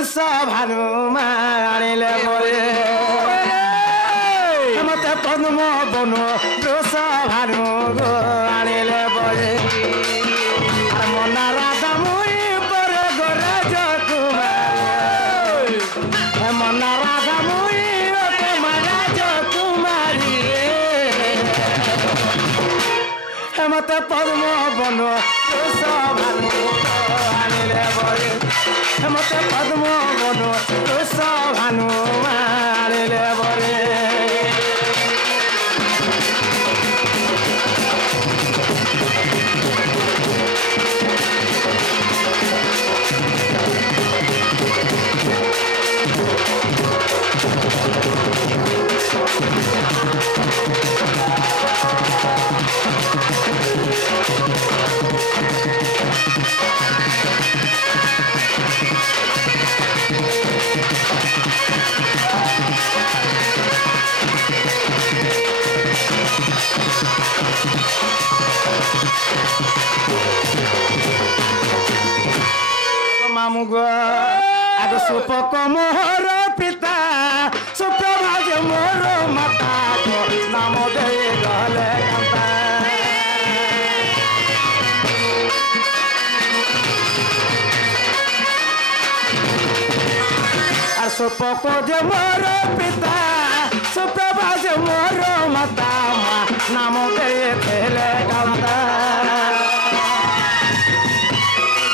ବୃଷ ଭାନୁ ଆଣିଲେ ପରେ ମତେ ପଦ୍ମ ବନୁ ବୃଷ ଭାନୁ ଆଣିଲେ ପରେ ମନା ରାଧା ମୁଇ ପରେ ଗୋରାଜ କୁମାରୀ ମନା ରାଧା ମୁଇ ରାଜ କୁମାରୀ ମତେ ପଦ୍ମ ବନୁ ବୃଷ ଭାନୁ ଆଣିଲେ ପରେ মতে পদ্ম বন তুষ ভানু আনিলে বলে আগ সুপক মোহর পিতা সুপ্রভাজ মোর মাতা নাম দেই গলে কান্তা আর সুপক যে মোর পিতা সুপ্রভাজ মোর মাতা নাম দেই গলে কান্তা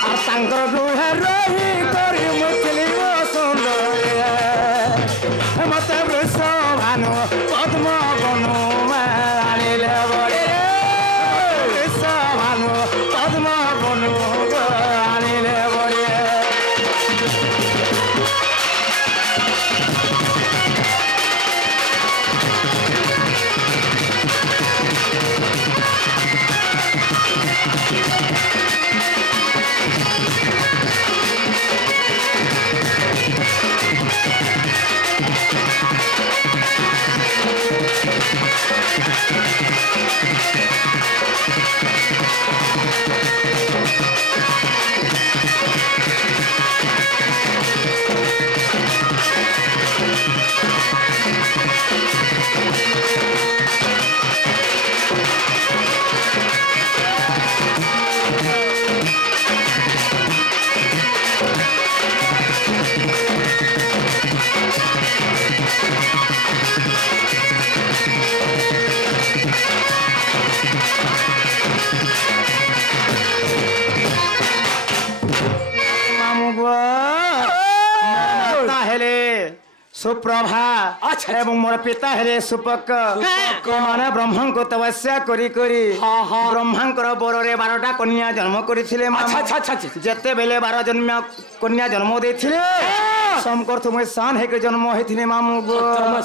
আর তাঙ্কর দুহে রহি করি মুখলি সুন্দর মতে বৃষ ভানু পদ্ম বনু আনিলে বলে বৃষ ভানু পদ্ম বনু আনিলে বলে सुप्रभा एवं मोर पिता हेले सुपक माने ब्रह्मा को तपस्या करी करी ब्रह्मांकर बररे 12टा कन्या जन्म करिथिले जेते बेले 12 जन्म कन्या जन्म देथिले समकर तुम सान हे के जन्म हेथिने मामू गो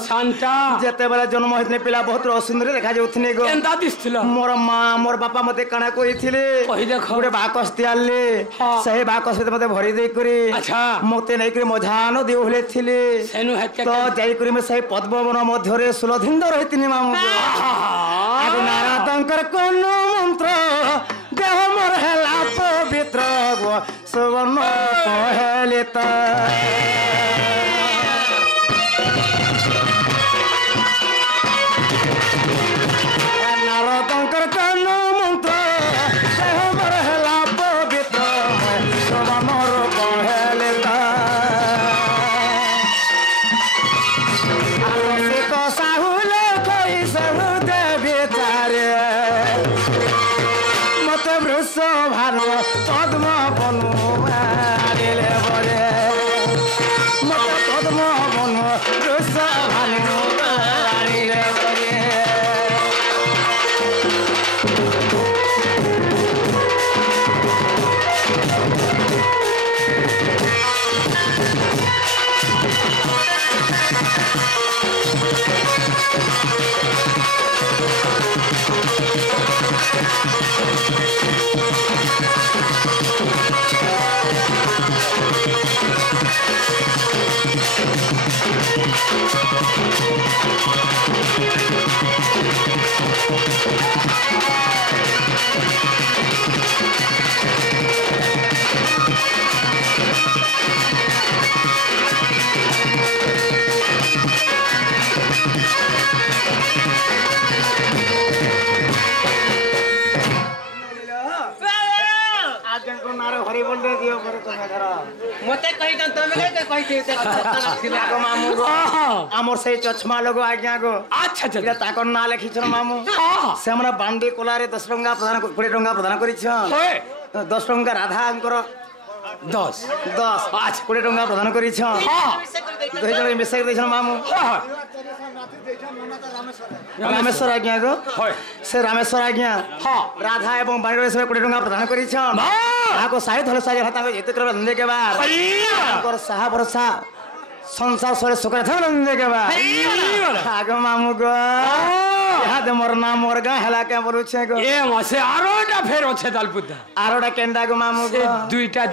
शांता जेते बेले जन्म हेथिने पिला बहुत सुंदर देखा जाउथिने गो एंदा दिसथिला मोर मां मोर बापा मते काना कहिथिले कहि देखो गुडे बाकस दियाले सही बाकस मते भरी दे करी अच्छा मते नै करी मझानो दिउ होले थिले सेनु तो जाई करी में सही पद्मवन मध्यरे सुलधिंद रहितिनी मामू आगु नारदंकर कोनो मंत्र देह मोर हेला पवित्र गो सुवर्ण पहेलित नारदंकर कोनो मंत्र देह मोर हेला पवित्र सुवर्ण पहेलित साहुले कोई सहुद बेचारे मत वृष भानु पद्म बनु आनिले बरे মতে কই দন তুমি কই কইতে আগো মামু গো আমর সেই চশমা লোক আজ্ঞা গো আচ্ছা আচ্ছা এটা তাকর না লেখিছন মামু হ্যাঁ সে আমরা বান্ডি কোলারে 10 টঙ্কা প্রদান 20 টঙ্কা প্রদান করিছন হয় 10 টঙ্কা রাধা অঙ্কর 10 10 আচ্ছা 20 টঙ্কা প্রদান করিছন হ্যাঁ দুই জন মিশাই দিছন মামু হ্যাঁ রামেশ্বর আজ্ঞা গো হয় সে রামেশ্বর আজ্ঞা হ্যাঁ রাধা এবং বাড়ির সে 20 টঙ্কা প্রদান করিছন আকো সাইড হলে সাইড হাতা যেতে করবে ধন্দে কে বার আকর সাহা ভরসা সংসার সরে সুখে থাকলে ধন্দে কে বার আগো মামু গো ইহাদে মোর নাম মোর গা হেলা কে বলুছে গো এ মাসে আরোটা ফের আছে দালপুতা আরোটা কেন্ডা গো মামু গো দুইটা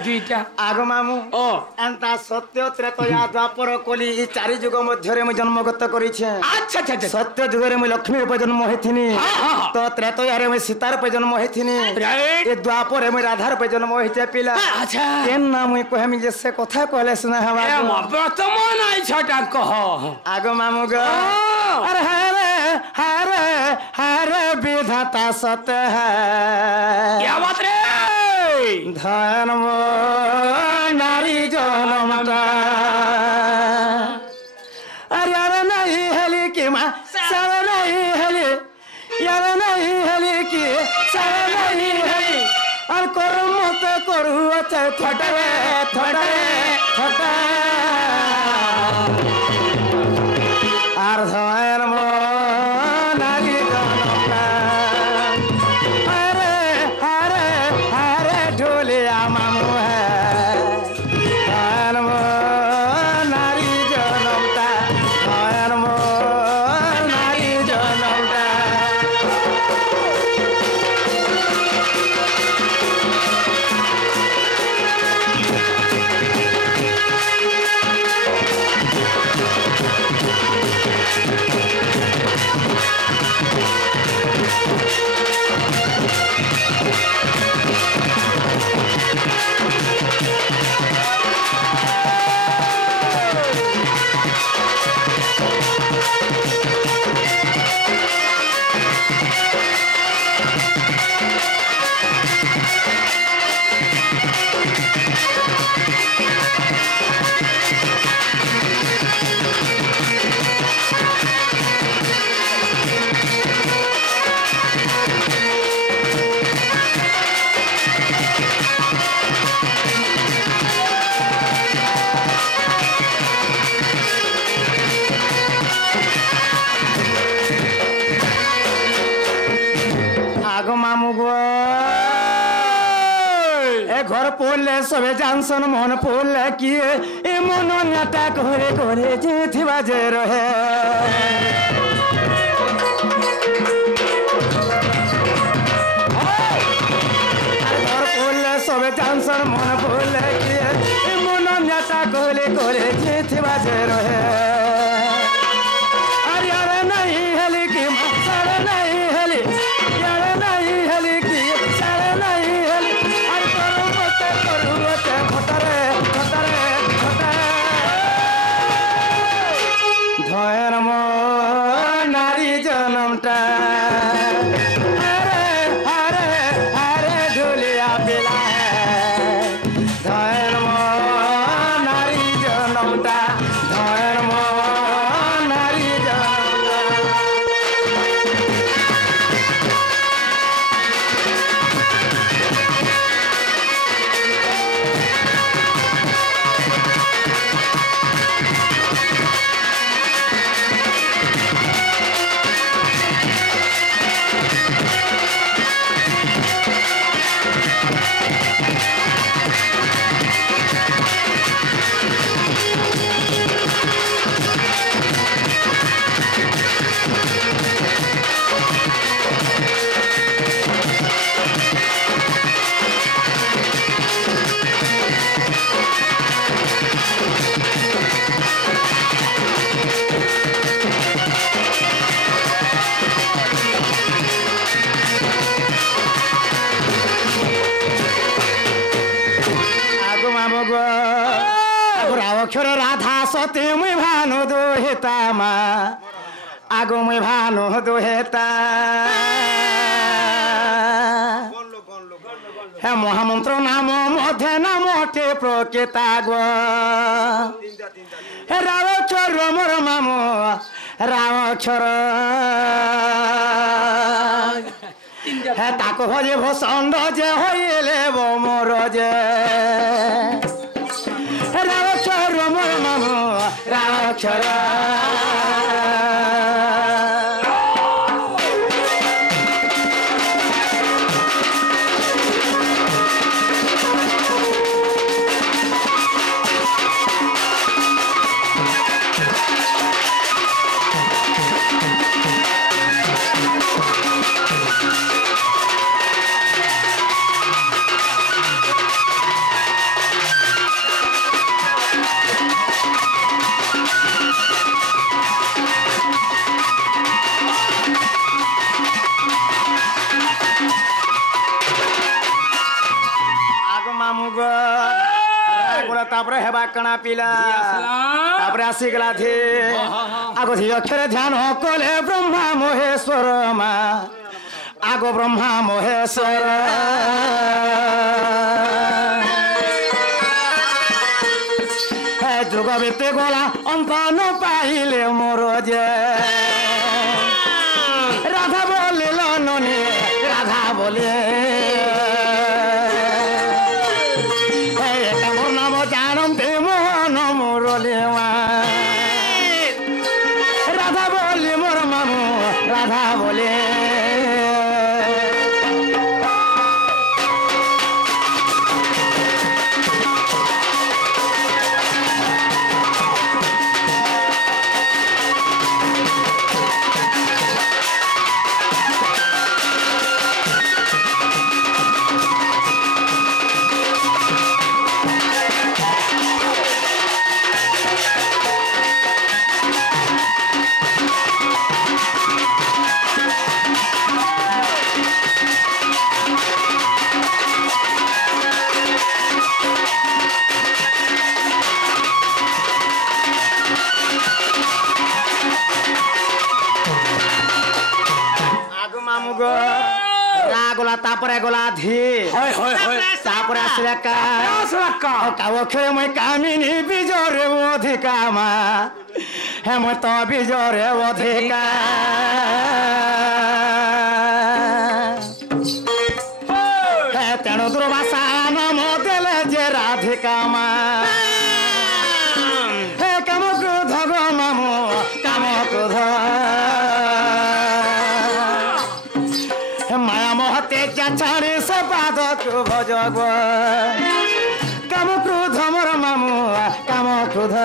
আগো মামু ও এন্তা সত্য ত্রেতয়া দ্বাপর কলি এই চারি যুগ মধ্যরে মু জন্মগত করিছে আচ্ছা আচ্ছা আচ্ছা সত্য যুগরে মু লক্ষ্মী রূপে জন্ম হইথিনি তো ত্রেতয়ারে মু সীতা রূপে জন্ম হইথিনি রাইট এ দ্বাপরে মু রাধা রূপে জন্ম হইছে পিলা আচ্ছা কেন না মুই কহেমি যে সে কথা কলে শুনে হবা এ মা বর্তমান আই ছটা কহ আগো মামু গো আরে হারে বিধাতা সত क्या बात रे ধন নারী জনমটা अरे यार नहीं हली की माँ सर नहीं हली यार नहीं हली की सर नहीं हली और करू मत करू अच्छा थोड़े আর ধয়ের নারী জনমটা আরে ঢোলিয়া মামু হ্যাঁ নারী জনমটা নারী জনমটা আগো মামু গো এ ঘর পড়লে সবে জানসন মন পড়লে কি এ মন নাটা করে করে যে থিবা যে রহে ঘর পড়লে সবে জানসন মন পড়লে কি এ মন নাটা করে করে যে থিবা যে রহে আর यार नहीं हली की मसर नहीं हली यार नहीं हली की सर नहीं हली আর কरू মতে ফটারে ধয়ের নারী জনমটা আরে ঢুলিয়া পিলা ধয়ের নারী জনমটা ধয়ের নারী জনমটা অক্ষরে রাধা সতে মুই ভানু দোহেতা মা আগো মুই ভানু দোহেতা হে মহামন্ত্র নাম মধ্যে নামটে প্রকেতা গো হে রামচর মোর মামু রামচর হে তাকে ভজে ভসন্ড যে হইলে মোর যে রামচর মোর মামু রামচর তারপরে হেবা কানা পিলা তারপরে আসিগলা ধে আগ ধি অক্ষরে ধ্যান কলে ব্রহ্মা মহেশ্বর মা আগ ব্রহ্মা মহেশ্বর হে যুগ বিতে গলা অন্ত ন পাইলে মোর যে রাধা বলিল ননি রাধা বলে রাধা বলে মোর মামু রাধা বলে গলা তারপরে গলা ধি তারপরে আসলে কাউকে মই কামিনী বিজরে অধিকা মা হে মই তো বিজরে অধিকা হে তেণু দুর্বাসা নাম দেলে যে রাধিকা মা হে কাম ক্রোধ গো মামু কাম ক্রোধ মায়া মহতে ছাড়ে সে পাদক ভজগ কাম ক্রোধ মোর মামু কাম ক্রোধ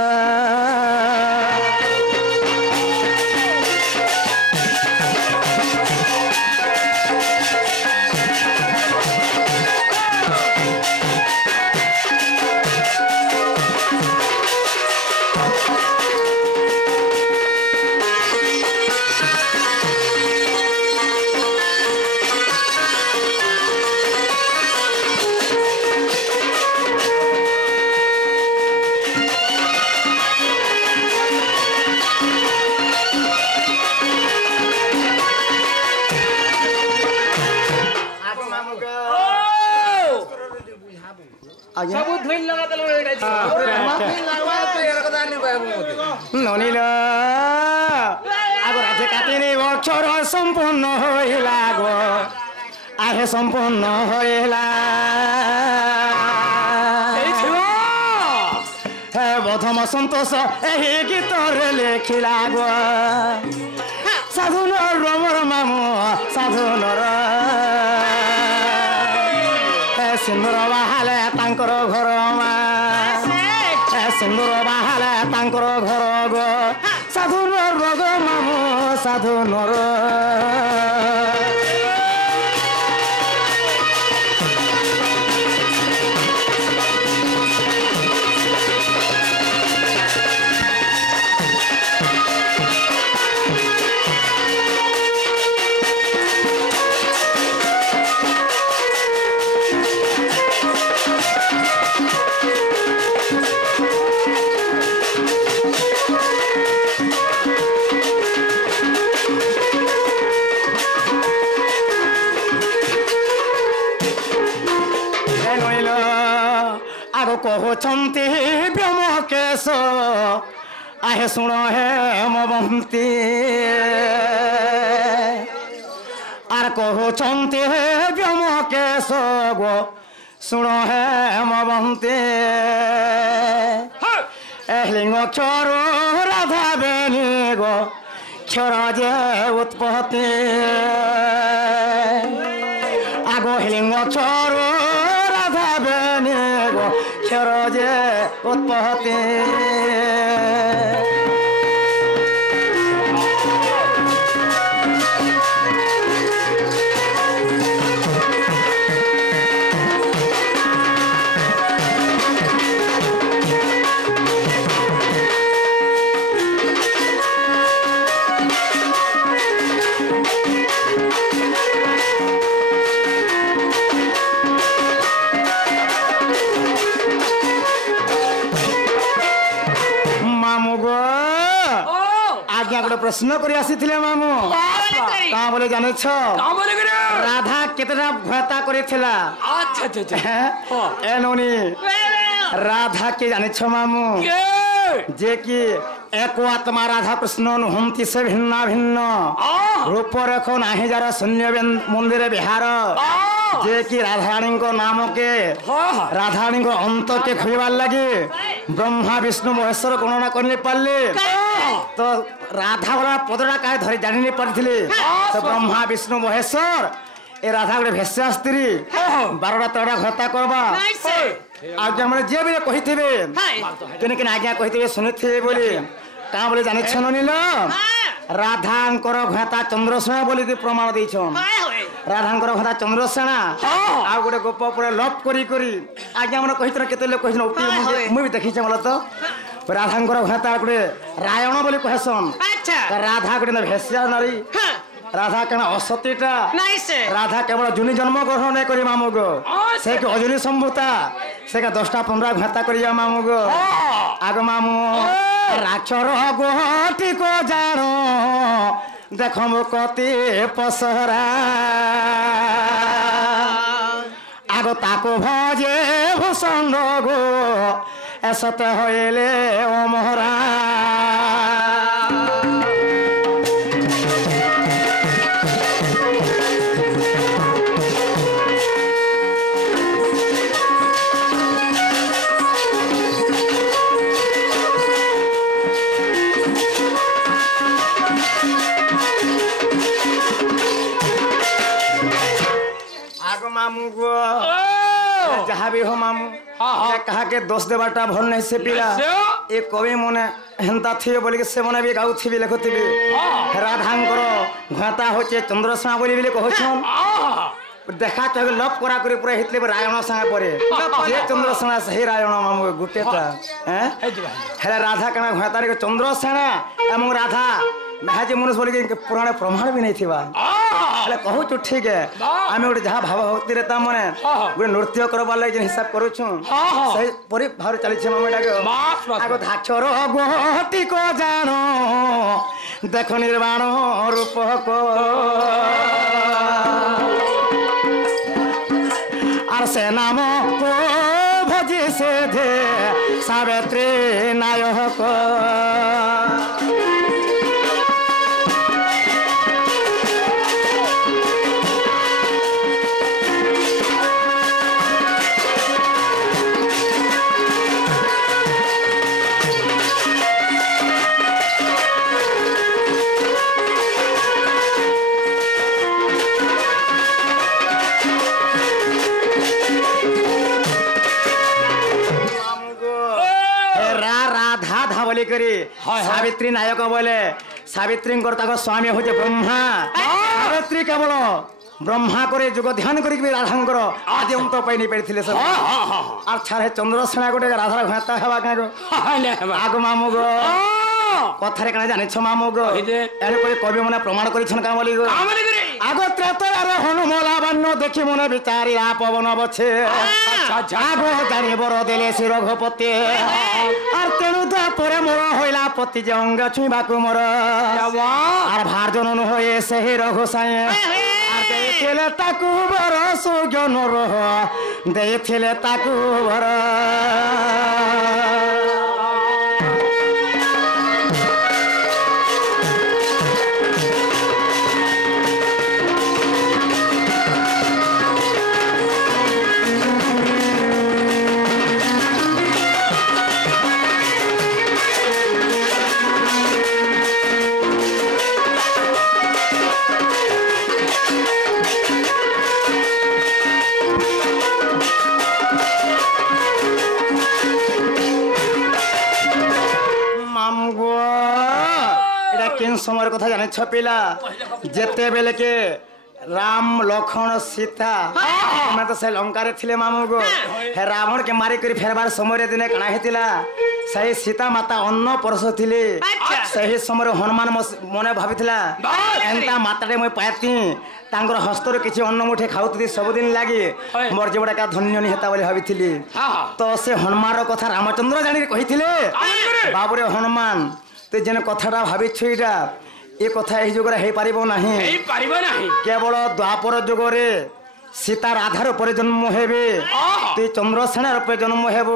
ননিল আগ রাধিকা 3 বছর সম্পূর্ণ হইলা গো আহে সম্পূর্ণ হইলা হে প্রথম সন্তোষ এই গীতরে লেখিলা গো সাধুনর মোর মামু সাধুনর সিন্দুর বাহালে তাঙ্কর ঘর মা সিন্দুর বাহালে তাঙ্কর ঘর গো সাধুনর রোগ মামু সাধুনর କହୁଛନ୍ତି ବ୍ୟୋମକେଶ ଆହେ ଶୁଣ ହେମବନ୍ତୀ আর কহুଛନ୍ତି ব্যোমকেশ গো শুণ হেমবন্তী লিঙ্গ ক্ষর রাধা বেণী গো ক্ষর যে উৎপত্তি আগো লিঙ্গ ক্ষর রাধা বেণী গো ক্ষর যে উৎপত্তি ଗୋଟେ ପ୍ରଶ୍ନ କରି ଆସିଥିଲେ ମାମୁଁ କଣ ବୋଲେ ଜାଣିଛ ରାଧା କେତେଟା ଭ୍ରାତା କରିଥିଲା ଏ ନୁନି ରାଧା କେ ଜାଣିଛ ମାମୁଁ ଯେ କି ଏକ ଆତ୍ମା ରାଧା କୃଷ୍ଣ ନୁହନ୍ତି ସେ ଭିନ୍ନ ଭିନ୍ନ ରୂପରେଖ ନାହିଁ ଯାର ଶୂନ୍ୟ ମନ୍ଦିର ବିହାର ଯେ କି ରାଧାରାଣୀଙ୍କ ନାମକେ ରାଧାରାଣୀଙ୍କ ଅନ୍ତକେ ଖୋଲିବାର ଲାଗି ବ୍ରହ୍ମା ବିଷ୍ଣୁ ମହେଶ୍ୱର ଗଣନା କରି ପାରିଲେ ତ ରାଧା ବାଲା ପଦଟା କାहे ଧରି ଜାଣି ନେଇ ପାରିଥିଲେ ତ ବ୍ରହ୍ମା ବିଷ୍ଣୁ ମହେଶ୍ୱର ଏ ରାଧା ଗୋଟେ ଭେଷା ସ୍ତ୍ରୀ 12ଟା 13ଟା ଘରତା କରବା ଆଜ୍ଞା ମାନେ ଯିଏ ବି କହିଥିବେ କେନେ କେନେ ଆଜ୍ଞା କହିଥିବେ ଶୁଣିଥିବେ ବୋଲି କାଁ ବୋଲି ଜାଣିଛ ନନିଲ ରାଧାଙ୍କର ଘତା ଚନ୍ଦ୍ରସେନା ବୋଲିକି ପ୍ରମାଣ ଦେଇଛନ୍ ରାଧାଙ୍କର ଘତା ଚନ୍ଦ୍ରସେନା ଆଉ ଗୋଟେ ଗୋପ ପରେ ଲପ୍ କରି କରି ଆଜ୍ଞା ମାନେ କହିଥିଲେ କେତେ ଲୋକ କହିଛନ୍ ମୁଁ ବି ଦେଖିଛେ ବୋଲ ତ ରାଧାଙ୍କର ଘତା ଗୋଟେ ରାୟଣ ବୋଲି କହେସନ୍ ରାଧା ଗୋଟେ ଭେଷା ନାରୀ রাধা কেন অসতীটা রাধা কেবল জুনি জন্ম গ্রহণ নাই করি মামু গো সে কি অজুনি সম্ভূতা সে 10টা 15 ঘাতা করি যা মামু গো আগ মামু রাক্ষর গোটি কো জানো দেখো মো কতি পসরা আগ তাকো ভজে ভূষণ্ড গো এসতে হইলে ও মহারা मामू गो जहाँ भी हो मामू कहा के दोष देवाटा भल नहीं से पिला ए कवि मने हेंता थी बोली के से मने भी गाउ थी लेखुथि राधांकर घाता होचे चंद्रसेना बोली बिले कहछन देखा तो लप करा करे पूरा हितले रायण संगे परे जे चंद्रसेना सही रायण मामू गुटेटा हैं हेला राधा कना घाता रे चंद्रसेना एवं राधा महाजी मनुष्य बोली के पुराण प्रमाण भी नहीं थिबा हेले कहू छु ठीक है आमे ओटे जहा भाव भक्ति रे ता मने गोटे नृत्य करबा लागि हिसाब करू छु सही परि भाव चली छ मामे डाके आगो धाक्षर गोटी को जानो देखो निर्वाण रूप को आर से नाम को भजी से धे सावित्री नायक सावित्री नायक बोले सावित्री स्वामी होचे ब्रह्मा सावित्री केवल ब्रह्मा करे जुग ध्यान करी राधांकर आदि अंत पाई नहीं पाइथिले सब आर छारे चंद्रसेना गोटे राधा घाता हेबा कागो आगो मामू गो कथारे कना जाने छ मामू गो एने कोई कवि मने प्रमाण करी छन का बोली गो आगो त्रेतयार हनुमला बन्नो देखि मने विचारी आ पवन बछे आगो जानि बर देले श्री रघुपति आर तेनु ता परे मोर होइला पति जे अंग छुइबा को मोर आर भार जनन होए सही रघु साए आर ଦେଇଥିଲେ ତାକୁ ବର ସୁଜ୍ଞାନର ଦେଇଥିଲେ ତାକୁ ବର সময়ের কথা জানিছ পিলা যেতেবেলে কে রাম লক্ষণ সীতা মানে তো সে লঙ্কারে ছিলে মামু গো হে রাবণ কে মারি করে ফেরবার সময় দিনে কানা হেতিলা সেই সীতা মাতা অন্ন পরশ থিলে সেই সময় হনুমান মনে ভাবিଥିଲା এন্তা মাতারে মই পাইতি তাঙ্গর হস্তরে কিছু অন্ন মুঠে খাউতি সবদিন লাগি মোর জীবনটা ধন্য নিহেতা বলে ভাবিଥିଲି তো সে হনুমানর কথা রামচন্দ্র জানি কহিଥିଲେ বাবুরে হনুমান তুই যেন কথাটা ভাবিছ এটা এ কথা এই যুগরে হয়ে পারিব নাহি কেবল দ্বাপর যুগরে সীতা রাধার উপরে জন্ম হেবে তুই চন্দ্রসেনার উপরে জন্ম হেব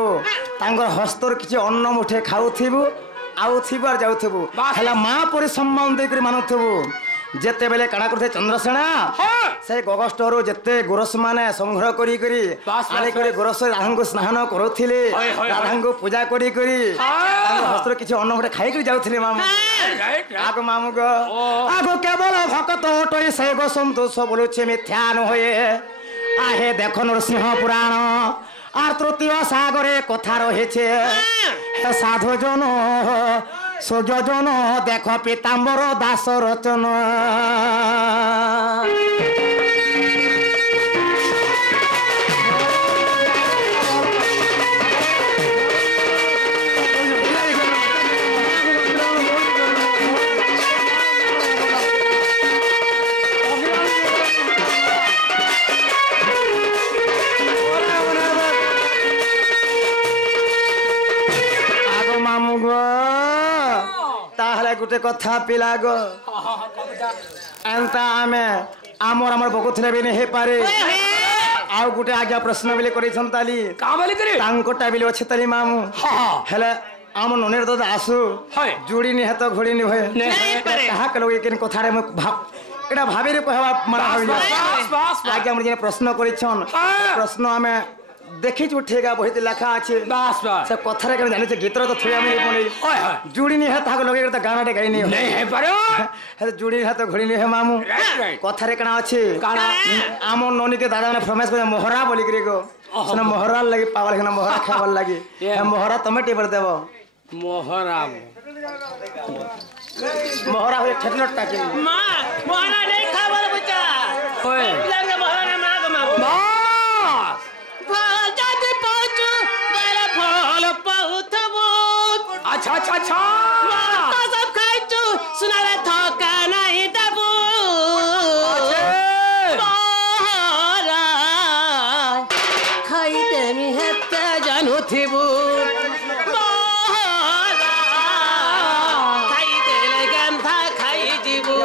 তাঙ্গর হস্তর কিছু অন্ন মুঠে খাউথিবু আউথিবু আর যাউথিবু হেলা মা পরি সম্মান দেই করে মানুথিবু যেতেবেলে কাଣା করতে চন্দ্রসেনা সেই গগষ্টরু যেতে গোরস মানে সংগ্রহ করি করি আনি করে গোরস রাধাঙ্কু স্নান করুথিলে রাধাঙ্কু পূজা করি করি হস্তর কিছু অন্ন মুঠে খাই করে যাউথিলে মামু আগো মামু গো আগো কেবল ভকত টই সেই গো সন্তোষ বলুছে মিথ্যা নহে আহে দেখো নরসিংহ পুরাণ আর তৃতীয় সাগরে কথা রয়েছে সাধু জন সুযোজন দেখ পীতাম্বর দাস রচনা গোটে কথা পিলা গো এন্তা আমি আমার বকুথলে বি হে পারে আউ গোটে আজ্ঞা প্রশ্ন বিলে করেছন তালি তাঙ্কটা বিলে আছে তালি মামু হেলে আম ননের দাদা আসু জুড়ি নি হেত ঘড়ি নি ভয় কাহা কলো কেন কথারে মু ভাব এটা ভাবিরে কহবা মানা হই আজ্ঞা আমরা যে প্রশ্ন করেছন প্রশ্ন আমি দেখিছু ঠিকা বহিতে লেখা আছে সে কথারে কেন জানিছে গীতর তো থুই আমি বলি জুড়ি নি হে তাকে লগে তো গানাটে গাই নি হে পারো হে জুড়ি হে তো ঘড়ি নি হে মামু কথারে কেন আছে আম ননিকে দাদা মানে ফরমাইশ করে মোহরা বলি করে গো সনে মোহরা লাগি পাগল কেন মোহরা খাবার লাগি হে মোহরা তুমি টেবল দেব মোহরা মোহরা হয়ে ঠেটলট টাকি মা মোহরা নাই খাবার বচা ওই লাগে মোহরা না মা গো মামু अच्छा अच्छा अच्छा तो सब खाई चु सुना रे थका नहीं दबू मोहरा खाई दे मी हेते जानू थिबू मोहरा खाई दे ले गंधा खाई जीबू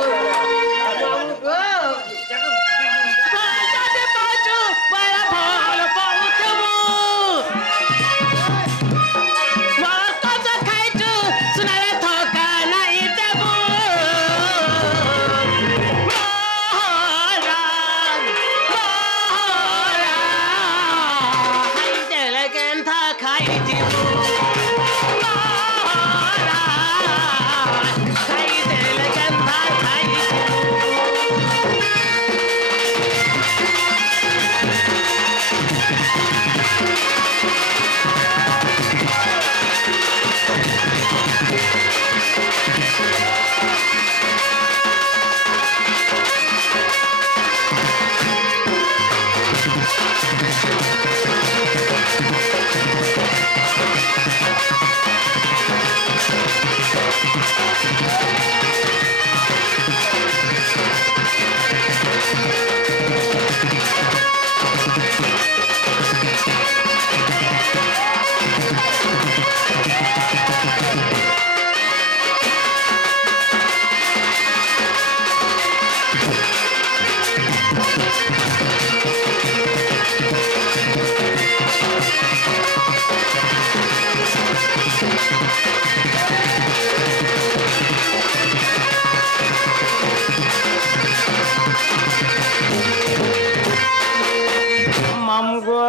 মামু গো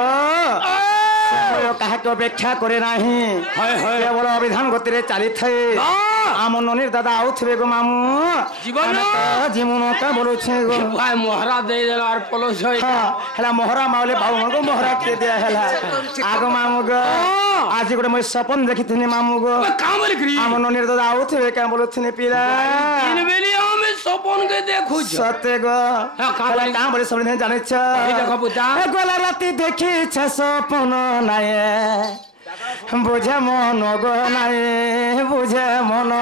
কাহাকে অপেক্ষা করে নাহি কেবল অবিধান গতিরে চালি থাই আমার ননির দাদা আউথবে গো মামু জীবন জীবন কা বলুছে গো ভাই মহারা দেই দেল আর পলস হই হেলা মহরা মাউলে বাবু গো মহরা কে দিয়া হেলা আগো মামু গো আজ গোটে মই সপন দেখিथिनि মামু গো কাম বলি করি আমার ননির দাদা আউথবে কা বলুছিনি পিলা তিন বেলি আমি সপন কে দেখুছ সতে গো হেলা কাম বলি সবনে জানিছ দেখো বুঝা গোলা রাতি দেখিছ সপন নাই বুঝে মন গো নাই বুঝে মন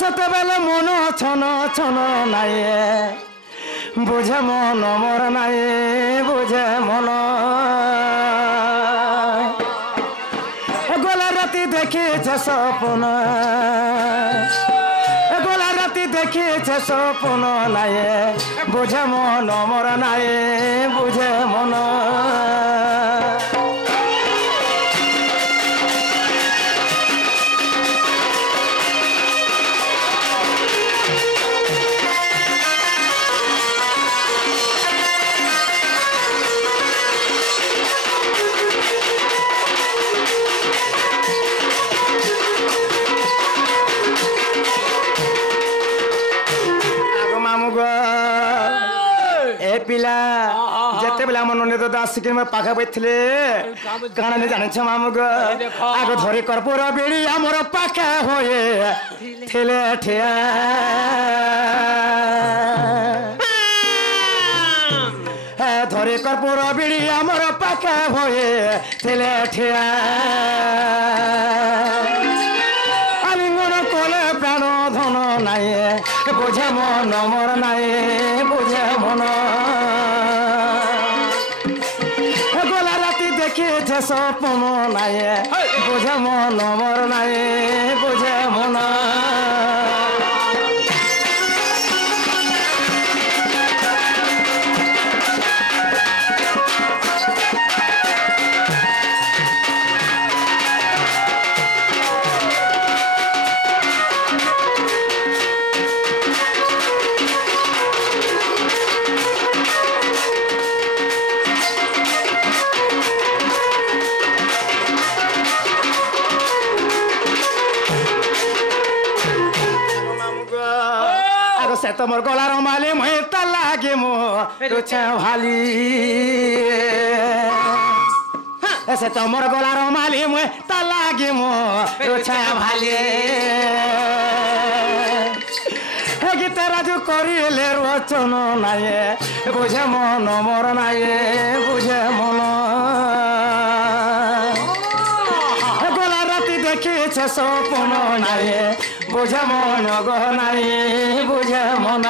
সেতবেলে মন ছন ছন নাই বুঝে মন মোর নাই বুঝে মন গোলা রাতি দেখিছে সপন গোলা রাতি দেখিছে সপন নাই বুঝে মন মোর নাই বুঝে মন पिला जेते बेला मन ने तो दास के में पाखा बैठले काना ने जाने छ मामु गो आगो धरे कर्पूर बेड़ी हमर पाखा होए थेले ठिया धरे कर्पूर बेड़ी हमर पाखा होए थेले ठिया আমি মন কোলে প্রাণ ধন নাই বুঝে মন মোর নাই বুঝে মন গোলা রাতি দেখিছে সপন নাই বুঝে মন মোর নাই বুঝে মন से तमर गलार माले मैं लागे मो रुचे भाली ऐसे तमर गलार माले मैं लागे मो रुचे भाली गीत राजू करिले रचन नाये बुझे मन मोर नाये बुझे मन गला राति देखेছে सपन नाये बुझे मन गो नाये बुझे मन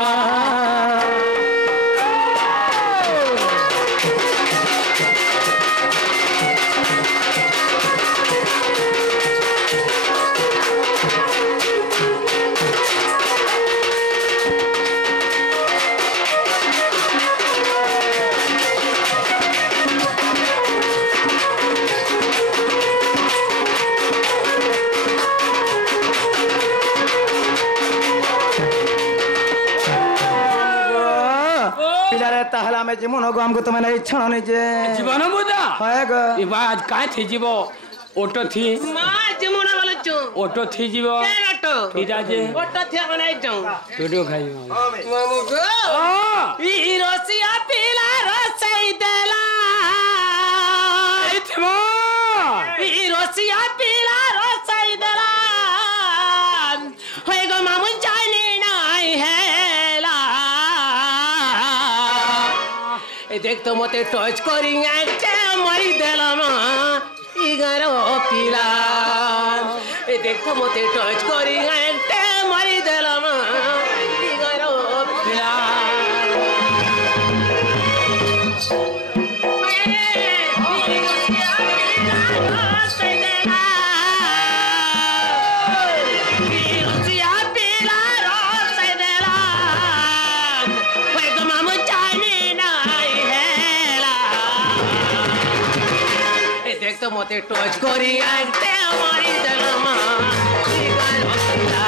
ताहला में जीवन गो हमको तो मैंने इच्छा नहीं जे जीवन बुदा है गो ई आज काय थी जीवो ऑटो थी मां जीवन वाला छु ऑटो थी जीवो के ऑटो इदा जे ऑटो थी बनाई जाऊं वीडियो खाई मामू गो ई रसिया पीला रसई देला ए थमो ई रसिया पीला रसई देला होय गो मामू जाने नहीं हैला ए देख तो मते टच करिंगे के मरी देला मा इगारो पीला ए देख तो मते टच करिंगे के मरी देला मा इगारो पीला तो দেখতো মতে টচ করি আইতে মারি দিলাম ইগার পিলা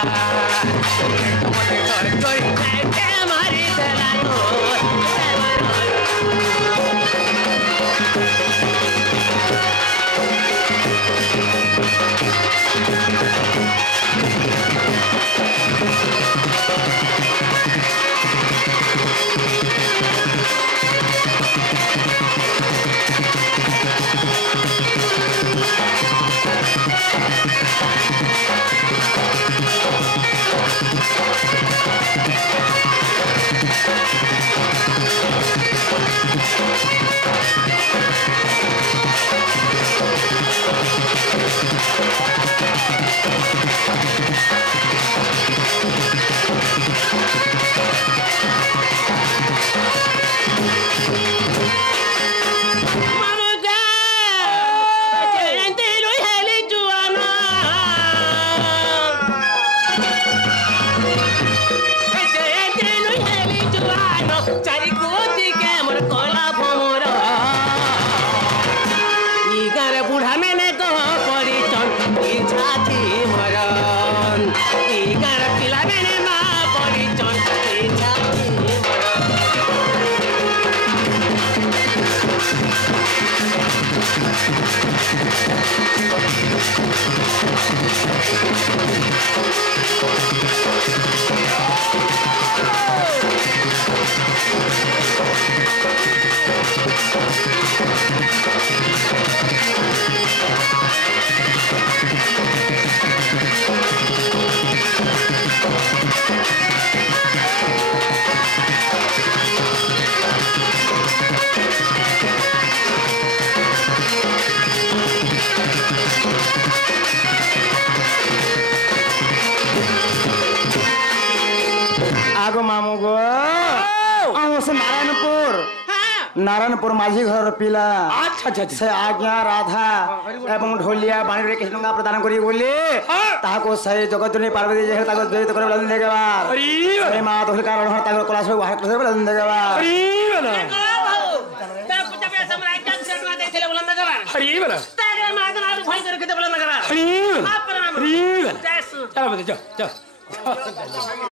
দেখতো মতে টচ করি আইতে মারি দিলাম চারি কোটিকে মোর কলা ভমর ইগারে বুঢ়া মেনে তো পরিচন ইছাছি মরণ ইগারে পিলা মেনে মা পরিচন ইছাছি মরণ আগো মামু গো সে নারায়ণপুর মাঝি ঘর পিলা আচ্ছা আচ্ছা আচ্ছা। সে আজ্ঞা রাধা এবং ঢোলিয়া বাণীরে কিছু টঙ্কা প্রদান করি বলি তাহাকে সেই জগৎজনী পার্বতী যে তাকে জড়িত করে বলে দেখবার হরি সেই মা তোর কারণ তাকে কলা সব বাহার করে বলে দেখবার হরি বলা তার পূজা পেছে আমরা একটা সেট না দেখলে বলেন না করা হরি বলা তারে মা তো আর ভয় করে খেতে বলেন না করা হরি বলা আপনা হরি বলা জয়সু চলো বেটা যাও যাও